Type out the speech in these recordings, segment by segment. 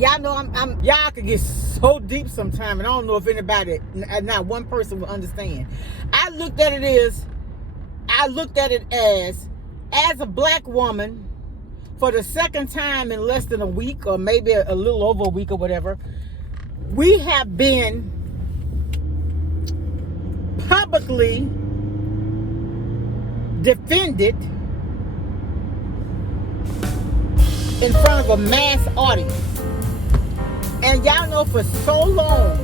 y'all know y'all could get so deep sometime, and I don't know if anybody, not one person will understand. I looked at it as a black woman, for the second time in less than a week, or maybe a little over a week or whatever, we have been publicly defended in front of a mass audience. And y'all know for so long,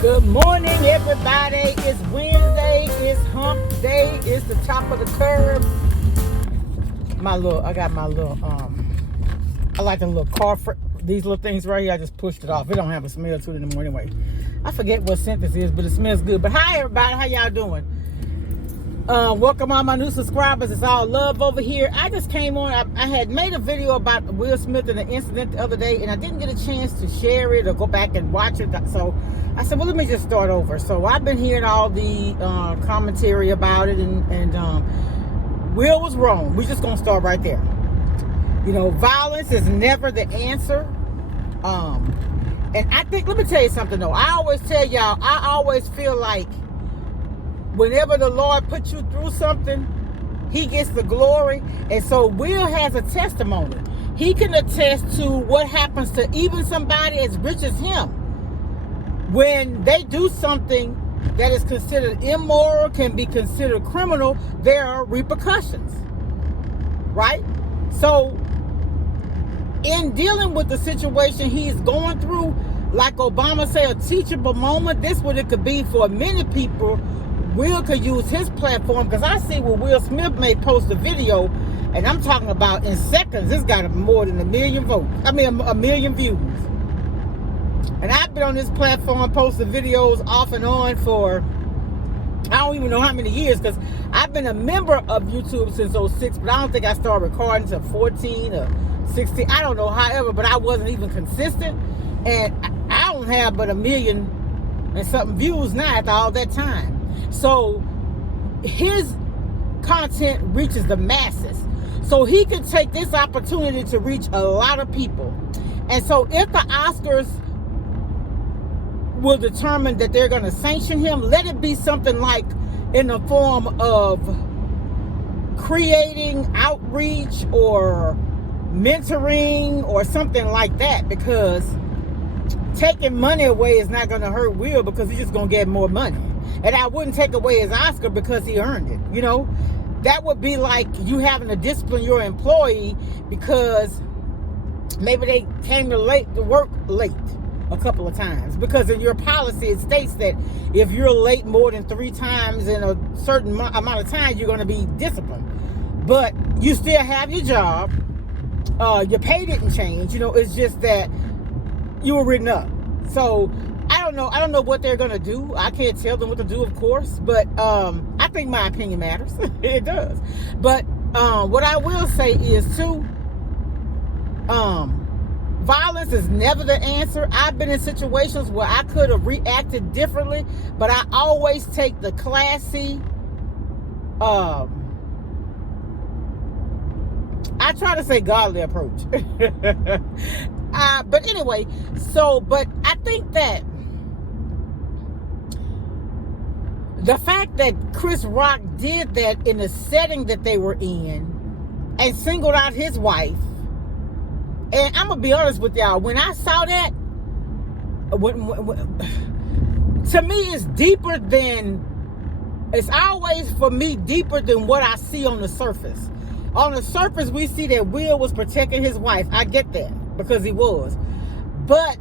good morning, everybody. It's Wednesday. It's hump day. It's the top of the curve. I got my little, I like the little car, these little things right here. I just pushed it off. It don't have a smell to it anymore anyway. I forget what scent this is, but it smells good. But hi, everybody. How y'all doing? Welcome all my new subscribers. It's all love over here. I just came on. I had made a video about Will Smith and the incident the other day, and I didn't get a chance to share it or go back and watch it. So I said, well, let me just start over. So I've been hearing all the commentary about it, and Will was wrong. We're just going to start right there. You know, violence is never the answer. And I think, let me tell you something though. I always tell y'all, I always feel like whenever the Lord puts you through something, he gets the glory. And so Will has a testimony. He can attest to what happens to even somebody as rich as him. When they do something that is considered immoral, can be considered criminal, there are repercussions, right? So in dealing with the situation he's going through, like Obama said, a teachable moment, this what it could be for many people. Will could use his platform, because I see where Will Smith may post a video, and I'm talking about in seconds, it's got more than 1 million votes. I mean, 1 million views. And I've been on this platform posting videos off and on for, I don't even know how many years, because I've been a member of YouTube since 2006, but I don't think I started recording until 14 or 16. I don't know, however, but I wasn't even consistent. And I don't have but 1 million and something views now after all that time. So his content reaches the masses. So he could take this opportunity to reach a lot of people. And so if the Oscars will determine that they're going to sanction him, let it be something like in the form of creating outreach or mentoring or something like that, because taking money away is not going to hurt Will, because he's just going to get more money. And I wouldn't take away his Oscar because he earned it. You know, that would be like you having to discipline your employee because maybe they came to work late a couple of times, because in your policy it states that if you're late more than 3 times in a certain amount of time, you're going to be disciplined. But you still have your job. Your pay didn't change. You know, it's just that you were written up. So I don't know what they're going to do. I can't tell them what to do, of course, but I think my opinion matters. It does. But what I will say is too, violence is never the answer. I've been in situations where I could have reacted differently, but I always take the classy, I try to say godly approach. But anyway, but I think that the fact that Chris Rock did that in the setting that they were in and singled out his wife, and I'm going to be honest with y'all, when I saw that, to me it's always for me deeper than what I see on the surface. On the surface, we see that Will was protecting his wife. I get that, because he was. But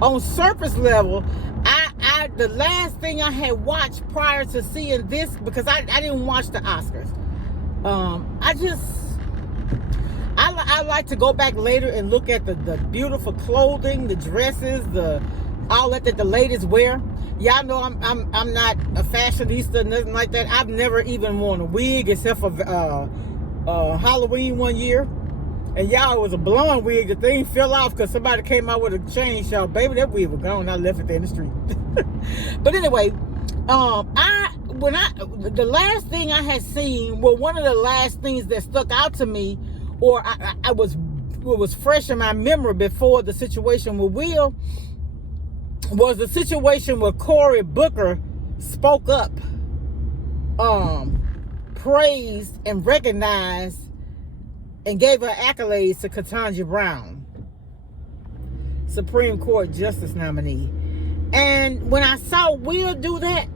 on surface level, the last thing I had watched prior to seeing this, because I didn't watch the Oscars. I like to go back later and look at the beautiful clothing, the dresses, the all that the ladies wear. Y'all know I'm not a fashionista, nothing like that. I've never even worn a wig except for Halloween one year. And y'all, it was a blonde wig. The thing fell off because somebody came out with a chainsaw. Baby, that wig was gone. I left it there in the street. But anyway, the last thing I had seen, well, one of the last things that stuck out to me, or it was fresh in my memory before the situation with Will, was the situation where Cory Booker spoke up, praised and recognized and gave her accolades to Ketanji Brown, Supreme Court Justice nominee. And when I saw Will do that,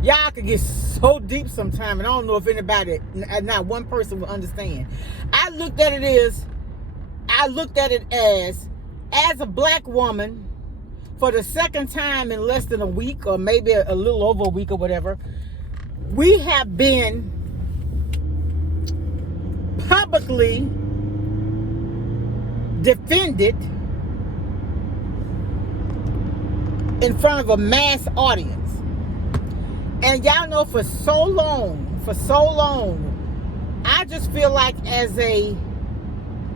y'all could get so deep sometime, and I don't know if anybody, not one person will understand. I looked at it as a black woman, for the second time in less than a week, or maybe a little over a week or whatever, we have been publicly defended in front of a mass audience. And y'all know for so long, I just feel like as a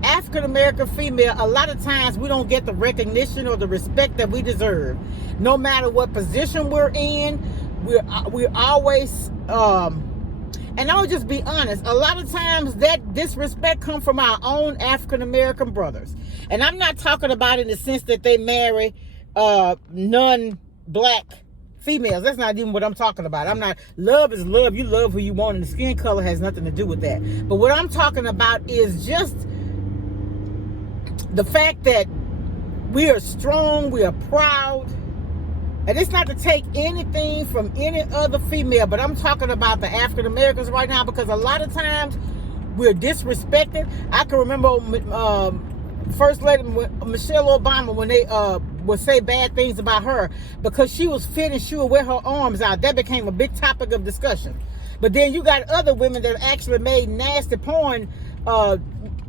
African-American female, a lot of times we don't get the recognition or the respect that we deserve. No matter what position we're in, we're always, and I'll just be honest, a lot of times that disrespect comes from our own African-American brothers. And I'm not talking about in the sense that they marry non-black females. That's not even what I'm talking about. Love is love. You love who you want, and the skin color has nothing to do with that. But what I'm talking about is just the fact that we are strong, we are proud. And it's not to take anything from any other female, but I'm talking about the African Americans right now, because a lot of times we're disrespected. I can remember First Lady Michelle Obama, when they would say bad things about her because she was fit and she would wear her arms out. That became a big topic of discussion. But then you got other women that actually made nasty porn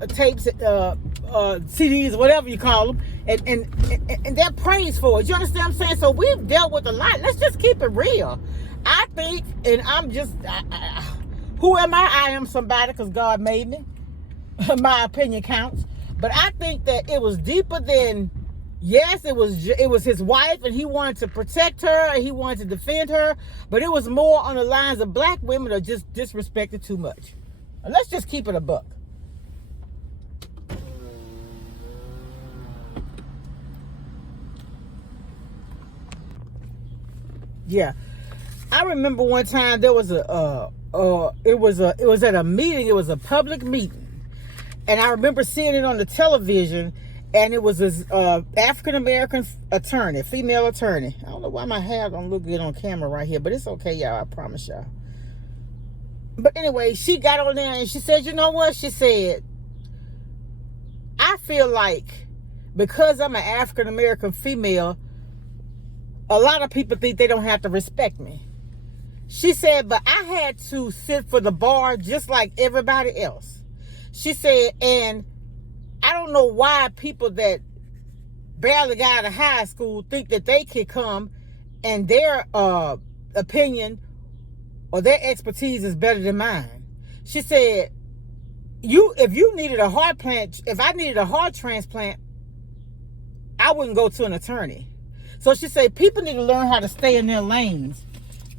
tapes, CDs, whatever you call them, and they're praised for it. You understand what I'm saying? So we've dealt with a lot. Let's just keep it real. I think, and I'm just, who am I? I am somebody because God made me. My opinion counts. But I think that it was deeper than, yes, it was his wife, and he wanted to protect her, and he wanted to defend her, but it was more on the lines of black women are just disrespected too much. And let's just keep it a buck. Yeah, I remember one time there was it was at a meeting. It was a public meeting, and I remember seeing it on the television. And it was this African American attorney, female attorney. I don't know why my hair don't look good on camera right here, but it's okay, y'all. I promise y'all. But anyway, she got on there and she said, "You know what?" She said, "I feel like because I'm an African American female, a lot of people think they don't have to respect me." She said, "But I had to sit for the bar just like everybody else." She said, "And I don't know why people that barely got out of high school think that they can come and their opinion or their expertise is better than mine." She said, if you needed a heart plant, if I needed a heart transplant, I wouldn't go to an attorney." So she said, people need to learn how to stay in their lanes.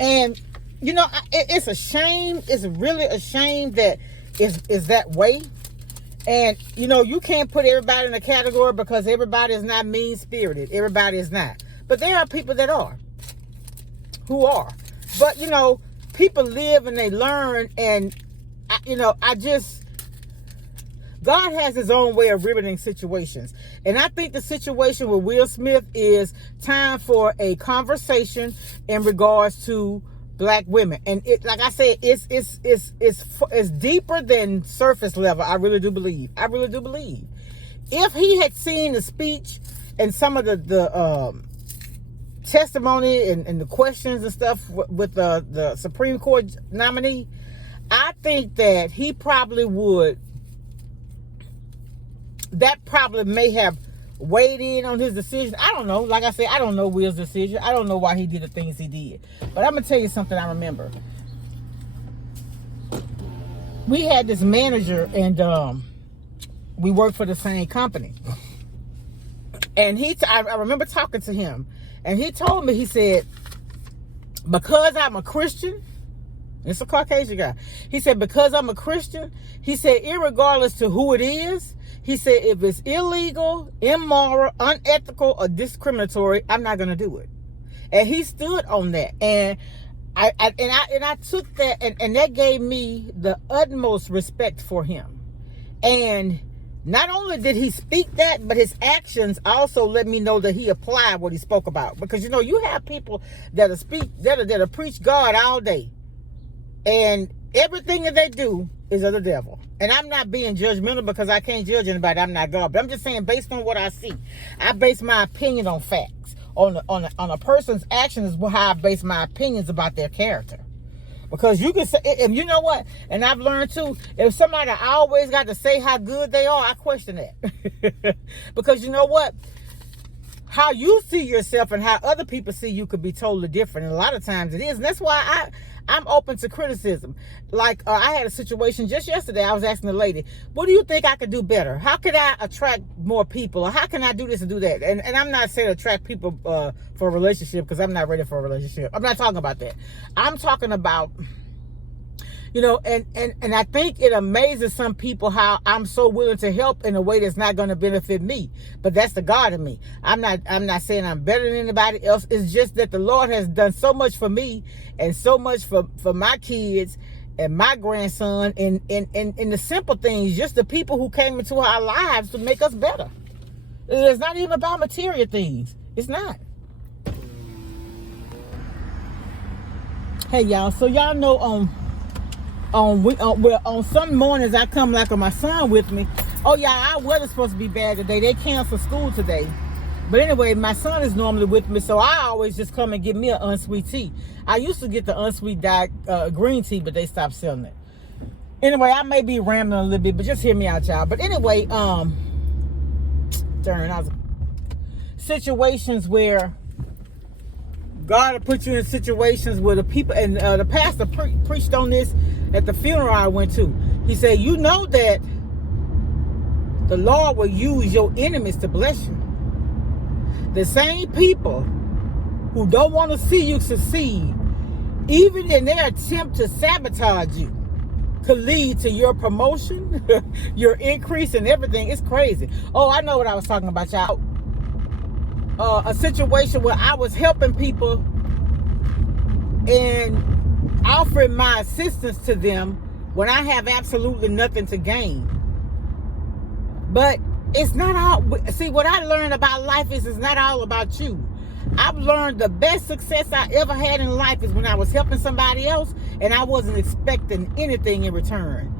And, you know, it's a shame. It's really a shame that is that way. And, you know, you can't put everybody in a category because everybody is not mean-spirited. Everybody is not. But there are people that are, who are. But, you know, people live and they learn. And, God has his own way of remedying situations. And I think the situation with Will Smith is time for a conversation in regards to black women. And it, like I said, it's deeper than surface level. I really do believe. If he had seen the speech and some of the testimony and the questions and stuff with the Supreme Court nominee, I think that he probably would that probably may have weighed in on his decision. I don't know. Like I said, I don't know Will's decision. I don't know why he did the things he did. But I'm going to tell you something I remember. We had this manager, and we worked for the same company. And I remember talking to him. And he told me, he said, because I'm a Christian, it's a Caucasian guy. He said, because I'm a Christian, he said, irregardless to who it is, he said, if it's illegal, immoral, unethical, or discriminatory, I'm not going to do it. And he stood on that. And I took that, and that gave me the utmost respect for him. And not only did he speak that, but his actions also let me know that he applied what he spoke about. Because, you know, you have people that'll preach God all day, and everything that they do is of the devil. And I'm not being judgmental because I can't judge anybody. I'm not God. But I'm just saying, based on what I see, I base my opinion on facts. On a person's actions is how I base my opinions about their character. Because you can say, and you know what? And I've learned too, if somebody always got to say how good they are, I question that. Because you know what? How you see yourself and how other people see you could be totally different. And a lot of times it is. And that's why I'm open to criticism. Like I had a situation just yesterday. I was asking the lady, what do you think I could do better? How could I attract more people? Or how can I do this and do that? And I'm not saying attract people for a relationship, because I'm not ready for a relationship. I'm not talking about that. I'm talking about, you know, and I think it amazes some people how I'm so willing to help in a way that's not going to benefit me. But that's the God in me. I'm not saying I'm better than anybody else. It's just that the Lord has done so much for me and so much for my kids and my grandson and the simple things, just the people who came into our lives to make us better. It's not even about material things. It's not. Hey y'all, so y'all know on some mornings I come like with my son with me. Oh yeah, our weather's supposed to be bad today. They canceled school today. But anyway, my son is normally with me, so I always just come and get me an unsweet tea. I used to get the unsweet green tea, but they stopped selling it. Anyway, I may be rambling a little bit, but just hear me out, y'all. But anyway, situations where God will put you in situations where the people, and the pastor preached on this at the funeral I went to. He said, you know that the Lord will use your enemies to bless you. The same people who don't want to see you succeed, even in their attempt to sabotage you, could lead to your promotion, your increase and everything. It's crazy. Oh, I know what I was talking about, y'all. A situation where I was helping people and offering my assistance to them when I have absolutely nothing to gain. But it's not all, see, what I learned about life is it's not all about you. I've learned the best success I ever had in life is when I was helping somebody else and I wasn't expecting anything in return.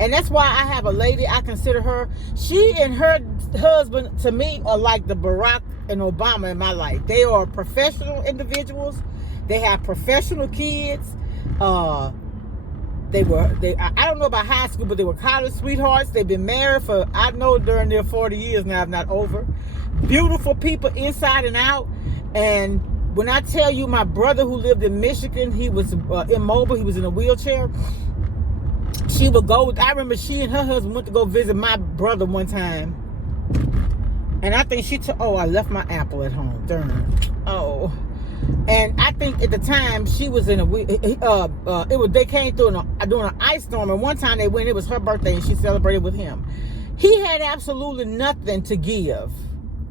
And that's why I have a lady, I consider her, she and her husband to me are like the Barack and Obama in my life. They are professional individuals. They have professional kids. I don't know about high school, but they were college sweethearts. They've been married for, I know, during their 40 years now, if not over. Beautiful people inside and out. And when I tell you, my brother who lived in Michigan, he was immobile. He was in a wheelchair. She would go, I remember she and her husband went to go visit my brother one time. And I think she took, I left my apple at home. Darn. Oh. And I think at the time she was in they came through during an ice storm. And one time they went, it was her birthday and she celebrated with him. He had absolutely nothing to give.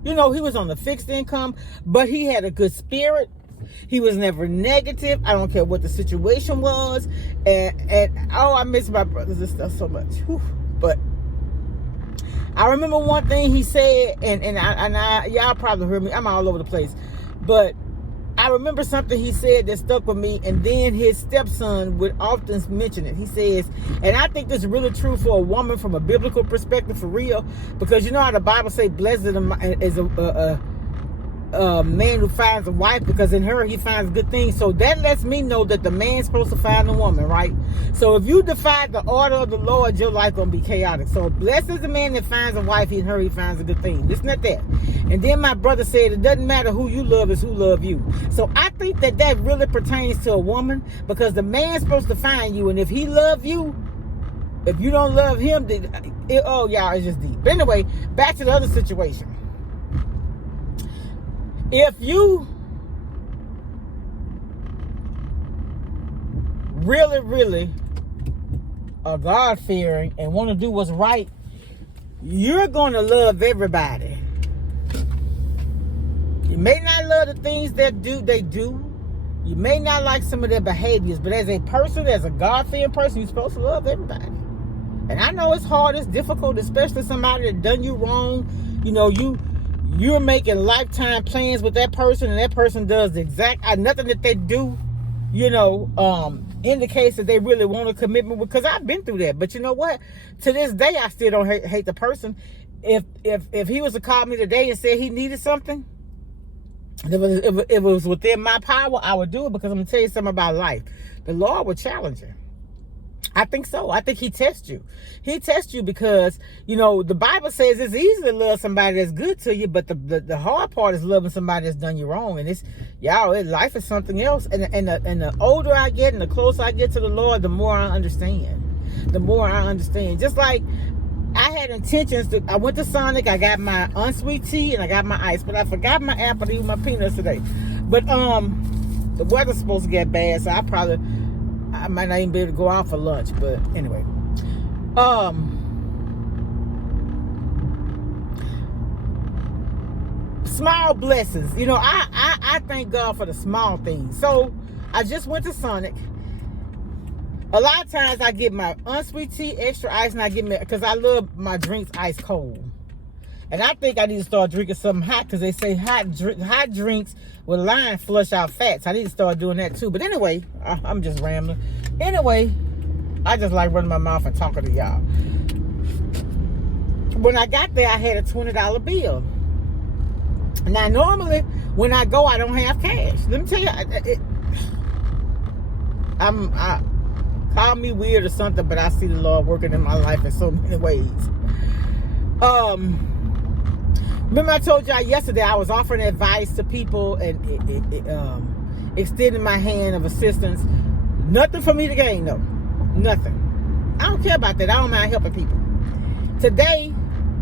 You know, he was on the fixed income, but he had a good spirit. He was never negative. I don't care what the situation was. And I miss my brothers and stuff so much. Whew. But I remember one thing he said, and y'all probably heard me. I'm all over the place. But I remember something he said that stuck with me, and then his stepson would often mention it. He says, and I think this is really true for a woman from a biblical perspective, for real, because you know how the Bible say, blessed is man who finds a wife, because in her he finds good things. So that lets me know that the man's supposed to find a woman, right? So if you defy the order of the Lord, your life gonna be chaotic. So blessed is the man that finds a wife, in her he finds a good thing. It's not that. And then my brother said it doesn't matter who you love, it's who love you. So I think that that really pertains to a woman, because the man's supposed to find you, and if he love you, if you don't love him, oh y'all, it's just deep. But anyway, back to the other situation. If you really are God-fearing and want to do what's right, you're going to love everybody. You may not love the things that they do. You may not like some of their behaviors, but as a person, as a God-fearing person, you're supposed to love everybody. And I know it's hard, it's difficult, especially somebody that done you wrong. You know, you're making lifetime plans with that person, and that person does the exact nothing that they do, you know, indicates that they really want a commitment. Because I've been through that. But you know what? To this day, I still don't hate the person. If he was to call me today and say he needed something, if it was within my power, I would do it, because I'm gonna tell you something about life. The Lord will challenge you. I think so. I think he tests you. He tests you because, you know, the Bible says it's easy to love somebody that's good to you, but the hard part is loving somebody that's done you wrong. And it's, y'all, life is something else. And the older I get and the closer I get to the Lord, the more I understand. The more I understand. Just like I had intentions to, I went to Sonic, I got my unsweet tea and I got my ice, but I forgot my apple and my peanuts today. But the weather's supposed to get bad, so I might not even be able to go out for lunch. But anyway, small blessings. You know, I thank God for the small things. So I just went to Sonic. A lot of times I get my unsweet tea, extra ice, and I get me, because I love my drinks ice cold. And I think I need to start drinking something hot, because they say hot drinks with lime flush out fats. I need to start doing that too. But anyway, I'm just rambling. Anyway, I just like running my mouth and talking to y'all. When I got there, I had a $20 bill. Now, normally, when I go, I don't have cash. Let me tell you, call me weird or something, but I see the Lord working in my life in so many ways. Remember I told y'all yesterday I was offering advice to people and extending my hand of assistance. Nothing for me to gain, though. Nothing. I don't care about that. I don't mind helping people. Today,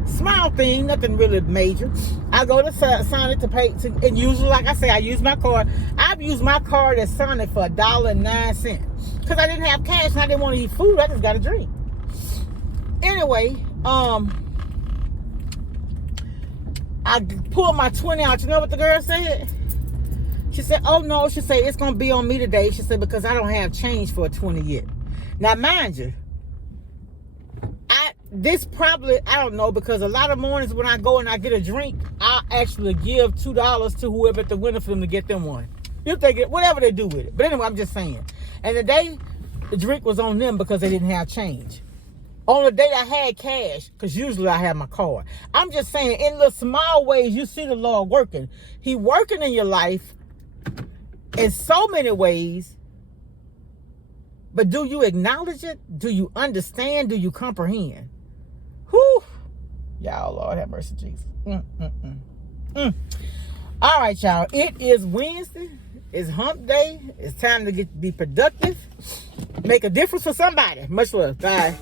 small thing, nothing really major. I go to Sonic to pay, and usually, like I say, I use my card. I've used my card at Sonic for $1.09 because I didn't have cash and I didn't want to eat food. I just got a drink. Anyway, I pulled my 20 out. You know what the girl said? She said, oh no, she said, it's going to be on me today. She said, because I don't have change for a 20 yet. Now, mind you, this probably, I don't know, because a lot of mornings when I go and I get a drink, I'll actually give $2 to whoever at the window for them to get them one. If they get, whatever they do with it. But anyway, I'm just saying. And today, the drink was on them because they didn't have change. On the day I had cash, because usually I have my card. I'm just saying, in the small ways, you see the Lord working. He working in your life in so many ways. But do you acknowledge it? Do you understand? Do you comprehend? Whew. Y'all, Lord have mercy, Jesus. All right, y'all. It is Wednesday. It's hump day. It's time to be productive. Make a difference for somebody. Much love. Bye.